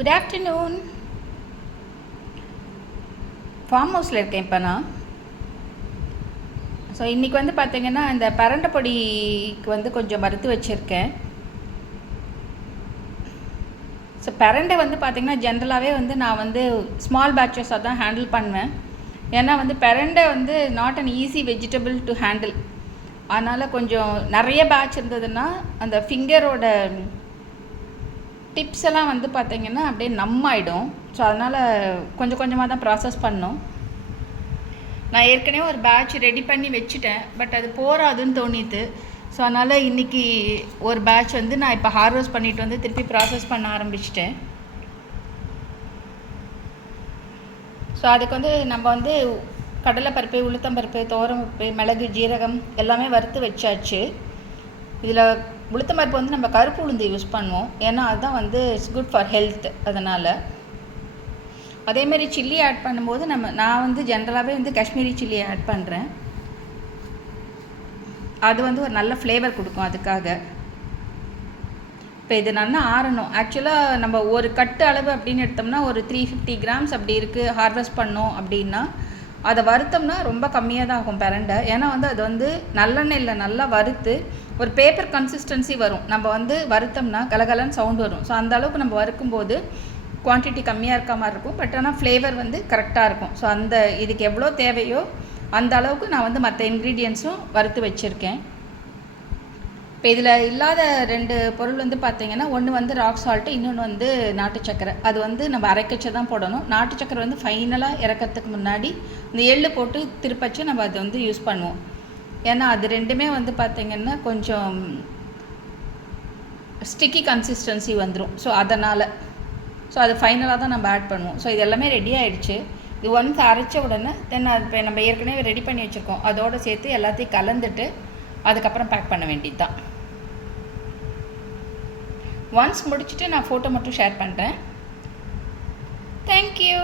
Good afternoon. Form ஹவுஸில் இருக்கேன் இப்போ நான். ஸோ இன்றைக்கி வந்து பார்த்திங்கன்னா இந்த பரண்டை பொடிக்கு வந்து கொஞ்சம் வறுத்து வச்சுருக்கேன். ஸோ பரண்டை வந்து பார்த்திங்கன்னா ஜென்ரலாகவே வந்து நான் வந்து ஸ்மால் பேட்சஸாக தான் ஹேண்டில் பண்ணுவேன். ஏன்னா வந்து பரண்டை வந்து not an easy vegetable to handle. அதனால் கொஞ்சம் நிறைய பேட்ச் இருந்ததுன்னா அந்த ஃபிங்கரோட டிப்ஸ் எல்லாம் வந்து பார்த்திங்கன்னா அப்படியே நம்மாயிடும். ஸோ அதனால் கொஞ்சம் கொஞ்சமாக தான் ப்ராசஸ் பண்ணோம். நான் ஏற்கனவே ஒரு பேட்ச் ரெடி பண்ணி வச்சுட்டேன், பட் அது போகாதுன்னு தோணிது. ஸோ அதனால் இன்றைக்கி ஒரு பேட்ச் வந்து நான் இப்போ ஹார்வெஸ்ட் பண்ணிவிட்டு வந்து திருப்பி ப்ராசஸ் பண்ண ஆரம்பிச்சிட்டேன். ஸோ அதுக்கு வந்து நம்ம வந்து கடலைப்பருப்பு, உளுத்தம்பருப்பு, துவரம்பருப்பு, மிளகு, ஜீரகம் எல்லாமே வறுத்து வச்சாச்சு. இதில் உளுத்தம்பருப்பு வந்து நம்ம கருப்பு உளுந்து யூஸ் பண்ணுவோம், ஏன்னா அதுதான் வந்து இட்ஸ் குட் ஃபார் ஹெல்த். அதனால் அதேமாதிரி சில்லி ஆட் பண்ணும்போது நான் வந்து ஜென்ரலாகவே வந்து காஷ்மீரி சில்லி ஆட் பண்ணுறேன். அது வந்து ஒரு நல்ல ஃப்ளேவர் கொடுக்கும் அதுக்காக. இப்போ இது நல்லா ஆறணும். ஆக்சுவலாக நம்ம ஒரு கட்டு அளவு அப்படின்னு எடுத்தோம்னா ஒரு 350 கிராம்ஸ் அப்படி இருக்குது ஹார்வெஸ்ட் பண்ணோம் அப்படின்னா. அதை வறுத்தோம்னா ரொம்ப கம்மியாக தான் ஆகும் பரண்டை. ஏன்னா வந்து அது வந்து நல்லெண்ணெயில் நல்லா வறுத்து ஒரு பேப்பர் கன்சிஸ்டன்சி வரும். நம்ம வந்து வறுத்தோம்னா கலகலன்னு சவுண்ட் வரும். ஸோ அந்த அளவுக்கு நம்ம வறுக்கும்போது குவான்டிட்டி கம்மியாக இருக்க மாதிரி இருக்கும், பட் ஆனால் ஃப்ளேவர் வந்து கரெக்டாக இருக்கும். ஸோ அந்த இதுக்கு எவ்வளோ தேவையோ அந்த அளவுக்கு நான் வந்து மற்ற இன்க்ரீடியன்ஸும் வறுத்து வச்சுருக்கேன். இப்போ இதில் இல்லாத 2 பொருள் வந்து பார்த்திங்கன்னா, ஒன்று வந்து ராக் சால்ட்டு, இன்னொன்று வந்து நாட்டு சக்கரை. அது வந்து நம்ம அரைக்கச்சை தான் போடணும். நாட்டு சக்கரை வந்து ஃபைனலாக இறக்கிறதுக்கு முன்னாடி இந்த எள்ளு போட்டு திருப்பச்சு நம்ம அதை வந்து யூஸ் பண்ணுவோம். ஏன்னா அது ரெண்டுமே வந்து பார்த்திங்கன்னா கொஞ்சம் ஸ்டிக்கி கன்சிஸ்டன்சி வந்துடும். ஸோ அதனால் அது ஃபைனலாக தான் நம்ம ஆட் பண்ணுவோம். ஸோ இது எல்லாமே ரெடி ஆகிடுச்சு. இது ஒன்ஸ் அரைச்ச உடனே தென் அது இப்போ நம்ம ஏற்கனவே ரெடி பண்ணி வச்சுருக்கோம், அதோடு சேர்த்து எல்லாத்தையும் கலந்துட்டு அதுக்கப்புறம் பேக் பண்ண வேண்டியது தான். ஒன்ஸ் முடிச்சுட்டு நான் ஃபோட்டோ மட்டும் ஷேர் பண்ணுறேன். தேங்க்யூ.